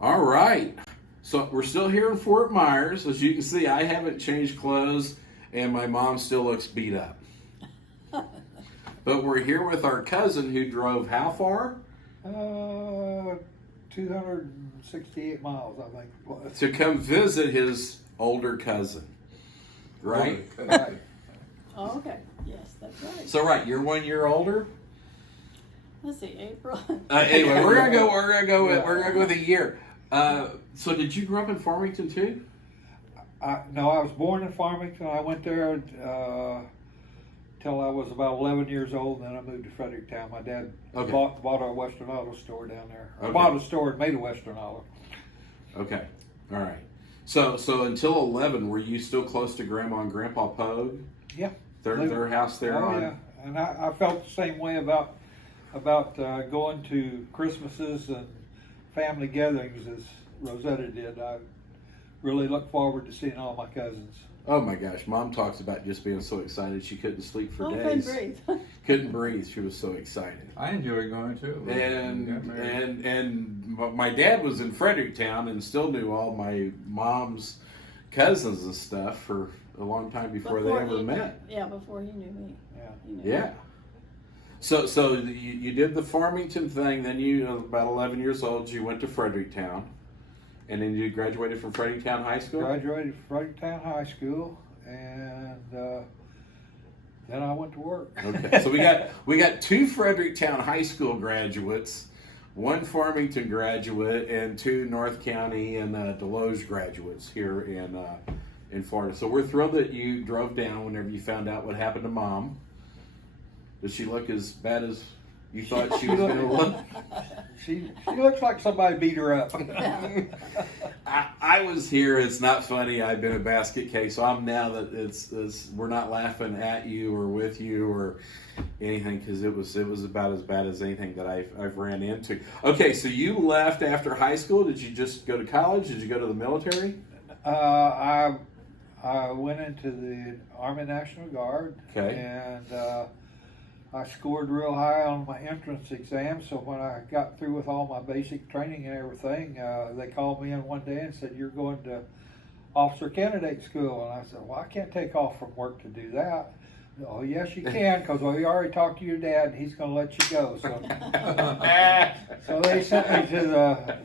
All right. So we're still here in Fort Myers. As you can see, I haven't changed clothes, and my mom still looks beat up. But we're here with our cousin who drove how far? 268 miles, I think it was. To come visit his older cousin. Right? Right. Oh, okay. Yes, that's right. So right, you're 1 year older? Let's see, April. Anyway, we're gonna go with a year. So did you grow up in Farmington too? No, I was born in Farmington. I went there till I was about 11 years old, and then I moved to Fredericktown. My dad bought a Western Auto store down there. Okay. Bought a store and made a Western Auto. Okay, all right. So until 11, were you still close to Grandma and Grandpa Pogue? Yeah. Their house there Oh, on. yeah. And I felt the same way about going to Christmases and family gatherings as Rosetta did. I really look forward to seeing all my cousins. Oh my gosh, Mom talks about just being so excited she couldn't sleep for Couldn't days. breathe. Couldn't breathe. She was so excited. I enjoy going too. And my dad was in Fredericktown and still knew all my mom's cousins and stuff for a long time before they ever met. Yeah, before he knew me. Yeah. He knew Yeah. So you did the Farmington thing. Then you, about 11 years old, you went to Fredericktown, and then you graduated from Fredericktown High School. Graduated from Fredericktown High School, and then I went to work. Okay, so we got two Fredericktown High School graduates, one Farmington graduate, and two North County and Deloge graduates here in Florida. So we're thrilled that you drove down whenever you found out what happened to Mom. Does she look as bad as you thought she was going to look? She looks like somebody beat her up. I was here. It's not funny. I've been a basket case, so I'm now that it's we're not laughing at you or with you or anything because it was about as bad as anything that I've ran into. Okay, so you left after high school. Did you just go to college? Did you go to the military? I went into the Army National Guard. Okay. And I scored real high on my entrance exam, so when I got through with all my basic training and everything, they called me in one day and said, "You're going to Officer Candidate School." And I said, "Well, I can't take off from work to do that." "Oh, yes, you can, because we already talked to your dad, and he's going to let you go." So, so they sent me to the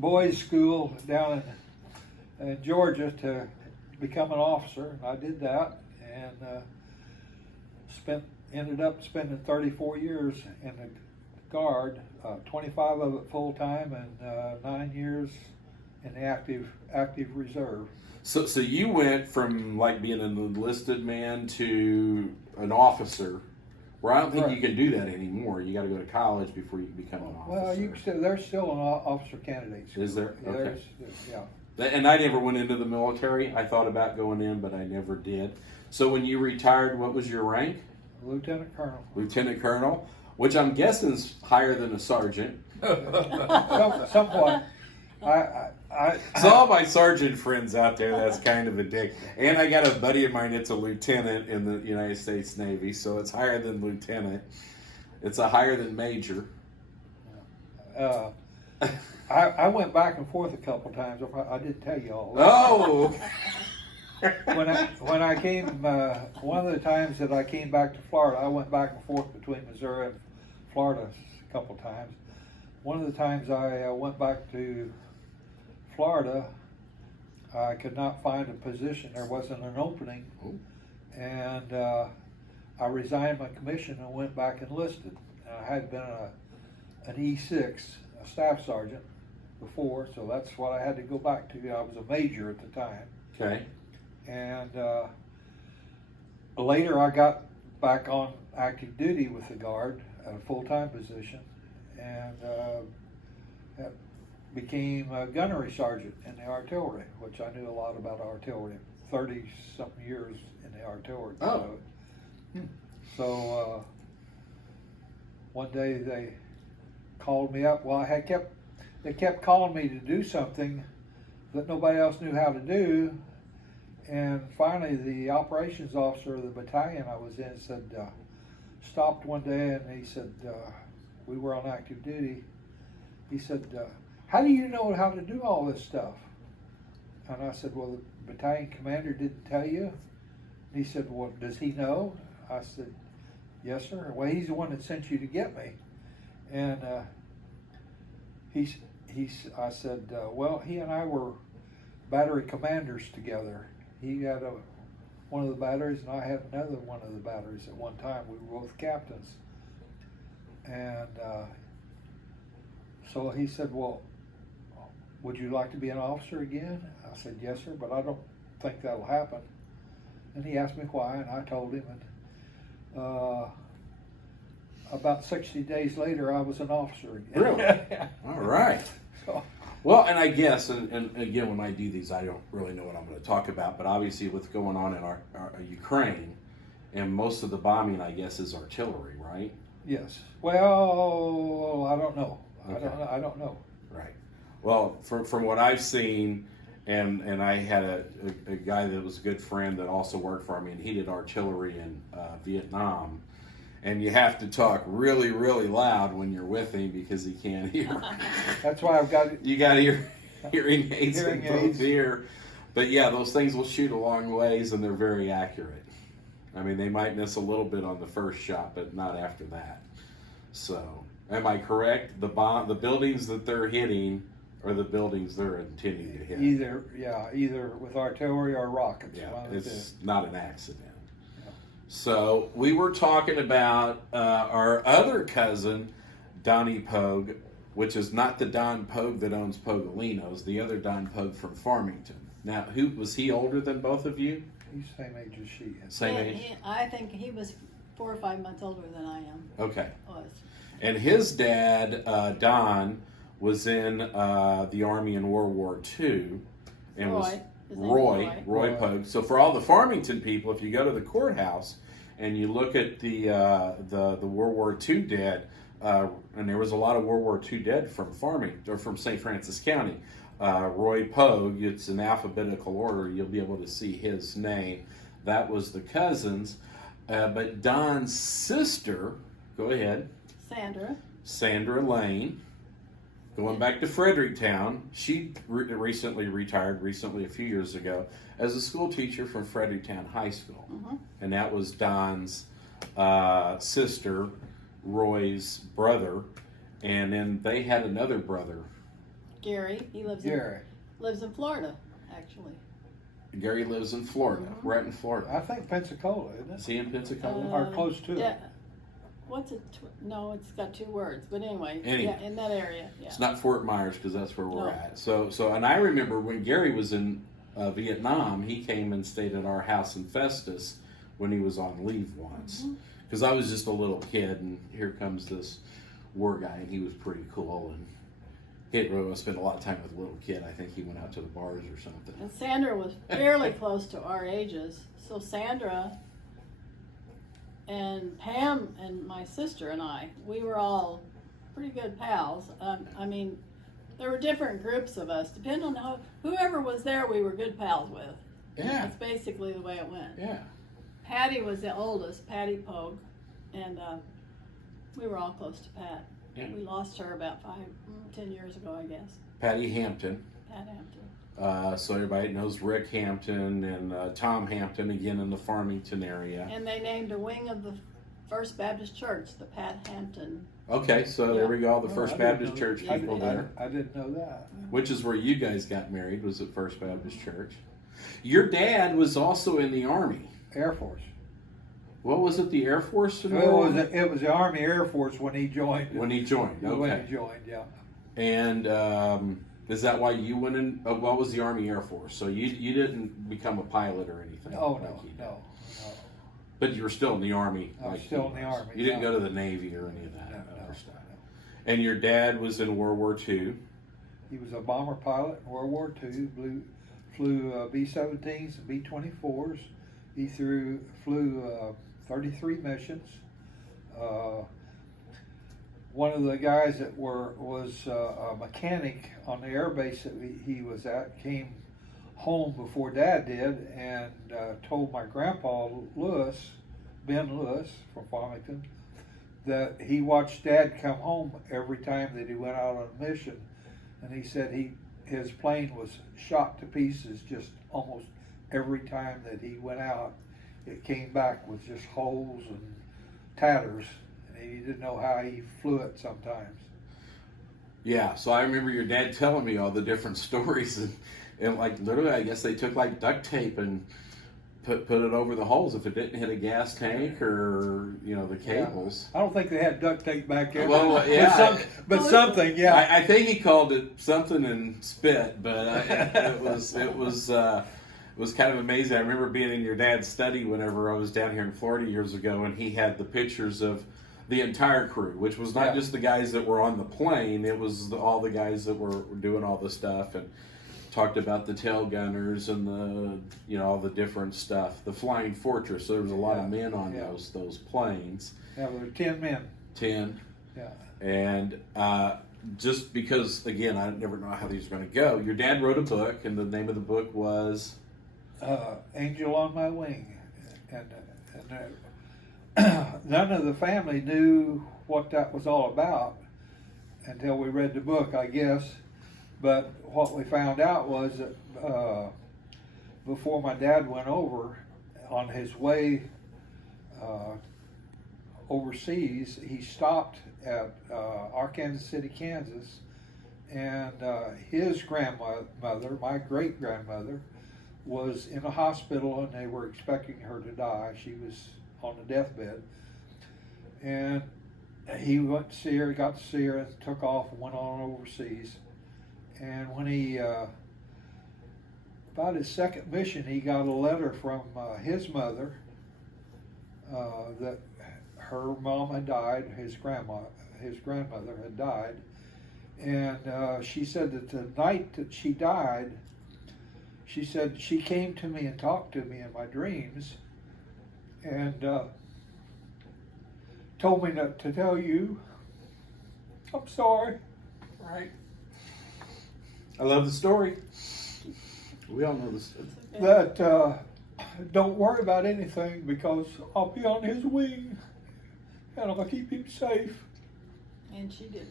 boys' school down in Georgia to become an officer. I did that, and ended up spending 34 years in the Guard, 25 of it full time, and 9 years in the active reserve. So you went from like being an enlisted man to an officer, where I don't think you can do that anymore. You got to go to college before you can become an officer. Well, there's still an officer candidate school. Is there? Okay. Yeah. And I never went into the military. I thought about going in, but I never did. So when you retired, what was your rank? Lieutenant Colonel. Lieutenant Colonel, which I'm guessing is higher than a sergeant. Somewhat. So all my sergeant friends out there, that's kind of a dick. And I got a buddy of mine that's a lieutenant in the United States Navy, so it's higher than lieutenant. It's a higher than major. I went back and forth a couple times. I didn't tell you all. Oh. When I came, one of the times that I came back to Florida, I went back and forth between Missouri and Florida a couple times. One of the times I went back to Florida, I could not find a position. There wasn't an opening, and I resigned my commission and went back enlisted. I had been an E6, a staff sergeant, before, so that's what I had to go back to. I was a major at the time. Okay. And later I got back on active duty with the Guard, a full-time position, and became a gunnery sergeant in the artillery, which I knew a lot about artillery, 30-something years in the artillery. Oh. So one day they called me up. Well, they kept calling me to do something that nobody else knew how to do. And finally, the operations officer of the battalion I was in stopped one day, and he said, we were on active duty. He said, how do you know how to do all this stuff? And I said, well, the battalion commander didn't tell you? He said, well, does he know? I said, yes, sir. Well, he's the one that sent you to get me. And I said, well, he and I were battery commanders together. He had one of the batteries, and I had another one of the batteries at one time. We were both captains. And so he said, well, would you like to be an officer again? I said, yes, sir, but I don't think that'll happen. And he asked me why, and I told him. And about 60 days later, I was an officer again. Really? All right. So, Well, and I guess, and again, when I do these, I don't really know what I'm going to talk about, but obviously what's going on in our Ukraine, and most of the bombing, I guess, is artillery, right? yes. Well, I don't know. Okay. I don't know. Right. Well, from what I've seen, and I had a guy that was a good friend that also worked for me, and he did artillery in Vietnam, and you have to talk really, really loud when you're with him because he can't hear. That's why I've got You got hearing aids Hearing in both aids. ear. But yeah, those things will shoot a long ways, and they're very accurate. I mean, they might miss a little bit on the first shot, but not after that. So, am I correct? The buildings that they're hitting are the buildings they're intending to hit. either with artillery or rockets. Yeah, one of the it's not an accident. Yeah. So we were talking about our other cousin, Donnie Pogue, which is not the Don Pogue that owns Pogolinos, the other Don Pogue from Farmington. Now, who was he older than both of you? two. He's the same age as she is. Same Yeah, age? I think he was 4 or 5 months older than I am. Okay. Was. And his dad, Don, was in the Army in World War II. And Roy. was His name was Roy Roy. Pogue. So for all the Farmington people, if you go to the courthouse and you look at the World War II dead, and there was a lot of World War II dead from from St. Francis County. Roy Pogue, it's in alphabetical order. You'll be able to see his name. That was the cousins. But Don's sister, go ahead, Sandra Lane, going back to Fredericktown, she recently retired, a few years ago, as a school teacher from Fredericktown High School. Mhm. And that was Don's sister, Roy's brother. And then they had another brother. Gary. He lives Gary. in Florida, actually. Gary lives in Florida, Mhm. right in Florida. I think Pensacola, isn't it? Is he in Pensacola? Or close to it. What's it? No, it's got 2 words. But anyway, Anyway. yeah, in that area. Yeah. It's not Fort Myers because that's where we're No. at. So, and I remember when Gary was in Vietnam, he came and stayed at our house in Festus when he was on leave once. Because I was just a little kid, and here comes this war guy, and he was pretty cool. And he didn't really spend a lot of time with a little kid. I think he went out to the bars or something. And Sandra was fairly close to our ages. So Sandra and Pam and my sister and I, we were all pretty good pals. I mean, there were different groups of us. Depending on whoever was there, we were good pals with. Yeah, That's basically the way it went. yeah. Patty was the oldest, Patty Pogue, and we were all close to Pat. Yeah. We lost her about 10 years ago, I guess. Patty Hampton. Pat Hampton. So everybody knows Rick Hampton and Tom Hampton, again in the Farmington area. And they named a wing of the First Baptist Church, the Pat Hampton. Okay, so there we go, the Oh, First I didn't Baptist know- Church I people didn't- there. I didn't know that. Which is where you guys got married, was at First Baptist Church. Your dad was also in the Army. Air Force. What was it, the Air Force? It was the Army Air Force when he joined. When he joined, When okay. he joined, yeah. And is that why you went in? What was the Army Air Force? So you didn't become a pilot or anything? Oh, like no, he did. no. But you were still in the Army. I was like he still in the was. Army, You didn't yeah. go to the Navy or any of that No, other stuff. no. And your dad was in World War II. He was a bomber pilot in World War II, flew B-17s and B-24s. He flew 33 missions. One of the guys that was a mechanic on the air base that he was at came home before Dad did and told my grandpa Ben Lewis from Farmington, that he watched Dad come home every time that he went out on a mission, and he said his plane was shot to pieces just almost every time that he went out. It came back with just holes and tatters, and he didn't know how he flew it sometimes. Yeah, so I remember your dad telling me all the different stories, and like literally, I guess they took like duct tape and put it over the holes if it didn't hit a gas tank or the cables. Yeah. I don't think they had duct tape back there. Well, yeah, but something, yeah. I think he called it something in spit, but it was kind of amazing. I remember being in your dad's study whenever I was down here in Florida years ago, and he had the pictures of the entire crew, which was not just the guys that were on the plane. It was all the guys that were doing all the stuff, and talked about the tail gunners and the all the different stuff. The Flying Fortress. So there was a lot of men on those planes. Yeah, there were 10 men. 10. Yeah. And just because, again, I never know how these are going to go. Your dad wrote a book, and the name of the book was Angel on My Wing, and none of the family knew what that was all about until we read the book, I guess. But what we found out was that before my dad went over, on his way overseas, he stopped at Arkansas City, Kansas, and his grandmother, my great-grandmother, was in a hospital, and they were expecting her to die. She was on the deathbed, and he went to see her, got to see her, and took off and went on overseas. And when he, about his second mission, he got a letter from his mother that her mom had died, his grandmother had died, and she said that the night that she died, she said she came to me and talked to me in my dreams, and told me not to tell you, I'm sorry. right. I love the story. We all know the story. That don't worry about anything because I'll be on his wing and I'll keep him safe. And she did.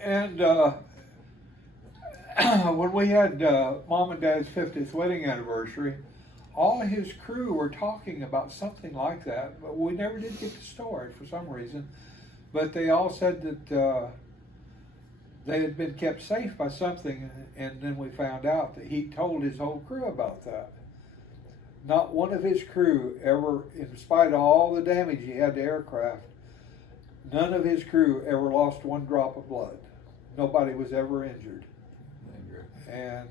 And when we had Mom and Dad's 50th wedding anniversary, all his crew were talking about something like that, but we never did get the story for some reason. But they all said that they had been kept safe by something, and then we found out that he told his whole crew about that. Not one of his crew ever, in spite of all the damage he had to aircraft, none of his crew ever lost one drop of blood. Nobody was ever injured. And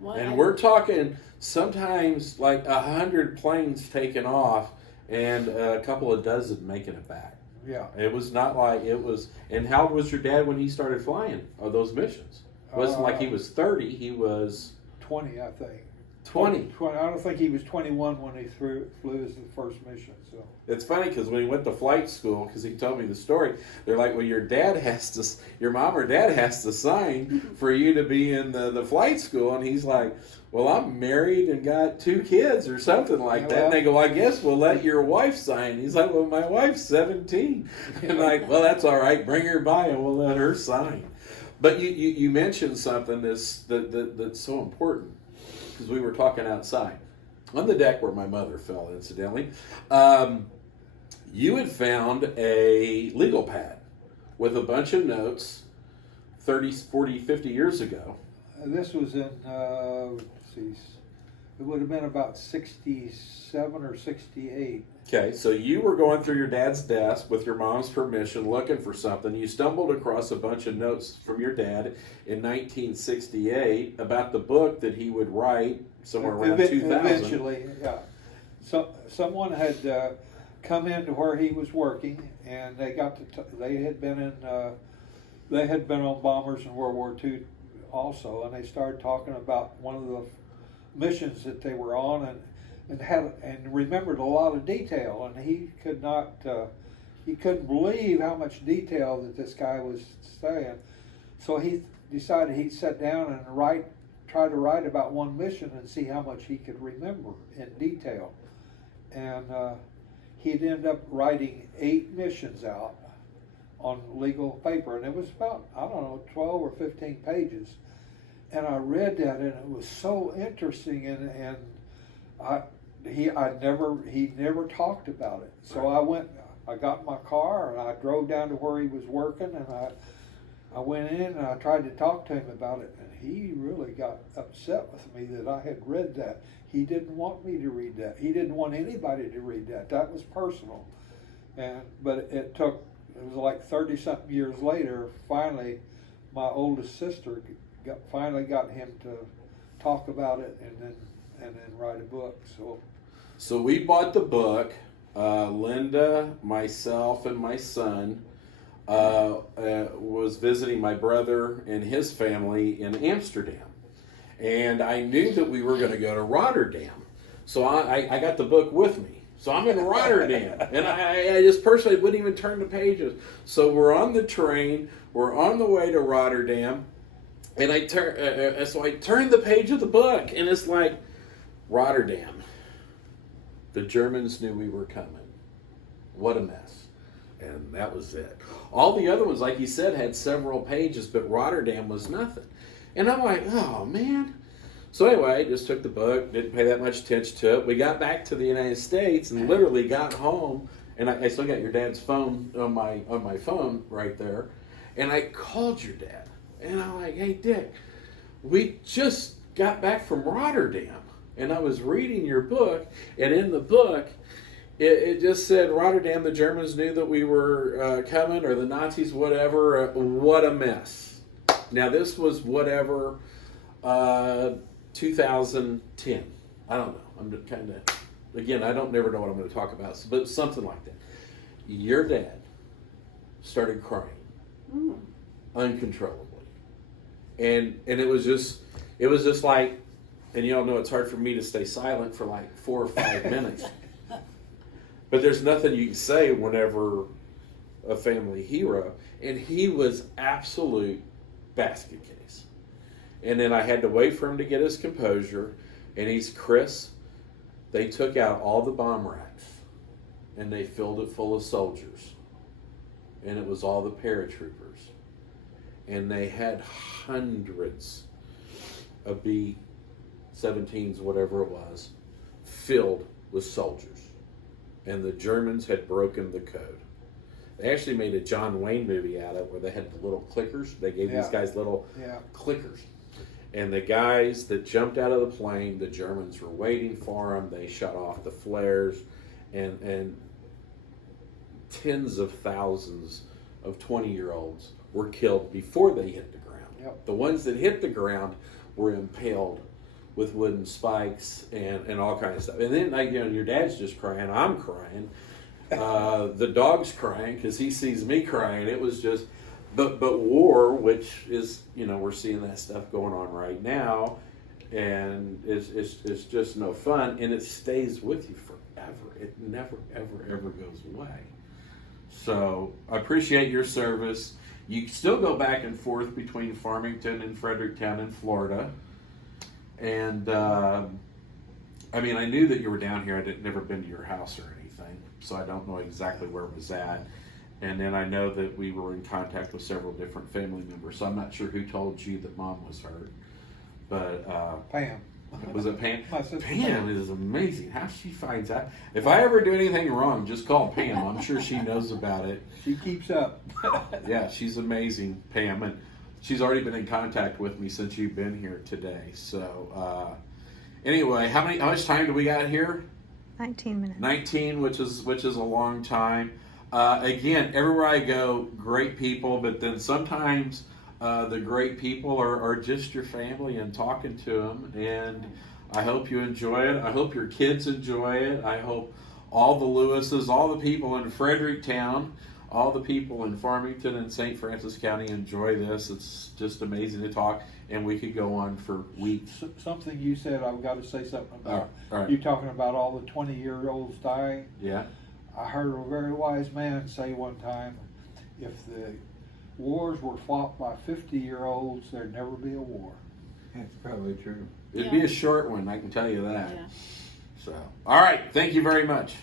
we're talking sometimes like 100 planes taken off and a couple of dozen making it back. yeah. It was not like it was. And how old was your dad when he started flying those missions? It wasn't like he was 30. He was 20, I think. 20. 20. I don't think he was 21 when he flew his first mission. So It's funny because when he went to flight school, because he told me the story, they're like, well, your mom or dad has to sign for you to be in the flight school. And he's like, well, I'm married and got 2 kids or something like that. And they go, I guess we'll let your wife sign. He's like, well, my wife's 17. And like, well, that's all right. Bring her by and we'll let her sign. But you mentioned something that's so important, because we were talking outside on the deck where my mother fell, incidentally. You had found a legal pad with a bunch of notes 30, 40, 50 years ago. this was in, let's see, it would have been about 67 or 68. Okay, so you were going through your dad's desk with your mom's permission looking for something. You stumbled across a bunch of notes from your dad in 1968 about the book that he would write somewhere around 2000. Eventually, yeah. So someone had come into where he was working, and they got to they had been on bombers in World War II also, and they started talking about one of the missions that they were on, and remembered a lot of detail, and he couldn't believe how much detail that this guy was saying. So he decided he'd sit down and try to write about one mission and see how much he could remember in detail. And he'd end up writing 8 missions out on legal paper, and it was about, I don't know, 12 or 15 pages. And I read that, and it was so interesting, and he never talked about it. So I got in my car and I drove down to where he was working, and I went in and I tried to talk to him about it, and he really got upset with me that I had read that. He didn't want me to read that. He didn't want anybody to read that. That was personal. But it was like 30 something years later, finally my oldest sister finally got him to talk about it and then write a book. So we bought the book. Linda, myself, and my son was visiting my brother and his family in Amsterdam. And I knew that we were going to go to Rotterdam. So I got the book with me. So I'm in Rotterdam. And I just personally wouldn't even turn the pages. So we're on the train. We're on the way to Rotterdam. And I turned the page of the book. And it's like, Rotterdam. The Germans knew we were coming. What a mess. And that was it. All the other ones, like you said, had several pages, but Rotterdam was nothing. And I'm like, oh, man. So anyway, I just took the book, didn't pay that much attention to it. We got back to the United States and literally got home, and I still got your dad's phone on my phone right there. And I called your dad, and I'm like, hey, Dick, we just got back from Rotterdam. And I was reading your book, and in the book, it just said, Rotterdam, the Germans knew that we were coming, or the Nazis, whatever. What a mess. Now, this was whatever, 2010. I don't know. I'm kind of, again, I don't never know what I'm going to talk about, but something like that. Your dad started crying uncontrollably. And it was just like, and you all know it's hard for me to stay silent for like 4 or 5 minutes. But there's nothing you can say whenever a family hero. And he was absolute basket case. And then I had to wait for him to get his composure. And he's, Chris, they took out all the bomb racks and they filled it full of soldiers. And it was all the paratroopers. And they had hundreds of B-17s, whatever it was, filled with soldiers. And the Germans had broken the code. They actually made a John Wayne movie out of it where they had the little clickers. They gave these guys little clickers. And the guys that jumped out of the plane, the Germans were waiting for them. They shot off the flares. And tens of thousands of 20-year-olds were killed before they hit the ground. Yep. The ones that hit the ground were impaled with wooden spikes and all kinds of stuff. And then, your dad's just crying. I'm crying. The dog's crying because he sees me crying. It was just, but war, which is, we're seeing that stuff going on right now, and it's just no fun, and it stays with you forever. It never, ever, ever goes away. So I appreciate your service. You still go back and forth between Farmington and Fredericktown in Florida. And, I knew that you were down here. I'd never been to your house or anything, so I don't know exactly where it was at. And then I know that we were in contact with several different family members, so I'm not sure who told you that Mom was hurt. But, Pam. Was it Pam? My sister Pam is amazing. How she finds out. If I ever do anything wrong, just call Pam. I'm sure she knows about it. She keeps up. Yeah, she's amazing, Pam. And she's already been in contact with me since you've been here today. So, anyway, how much time do we got here? 19 minutes. 19, which is a long time. Again, everywhere I go, great people, but then sometimes the great people are just your family and talking to them. And I hope you enjoy it. I hope your kids enjoy it. I hope all the Lewises, all the people in Fredericktown, all the people in Farmington and St. Francis County enjoy this. It's just amazing to talk, and we could go on for weeks. Something you said, I've got to say something about. All right. You talking about all the 20-year-olds dying? Yeah. I heard a very wise man say one time, if the wars were fought by 50-year-olds, there'd never be a war. That's probably true. It'd be a short one, I can tell you that. Yeah. So, all right. Thank you very much.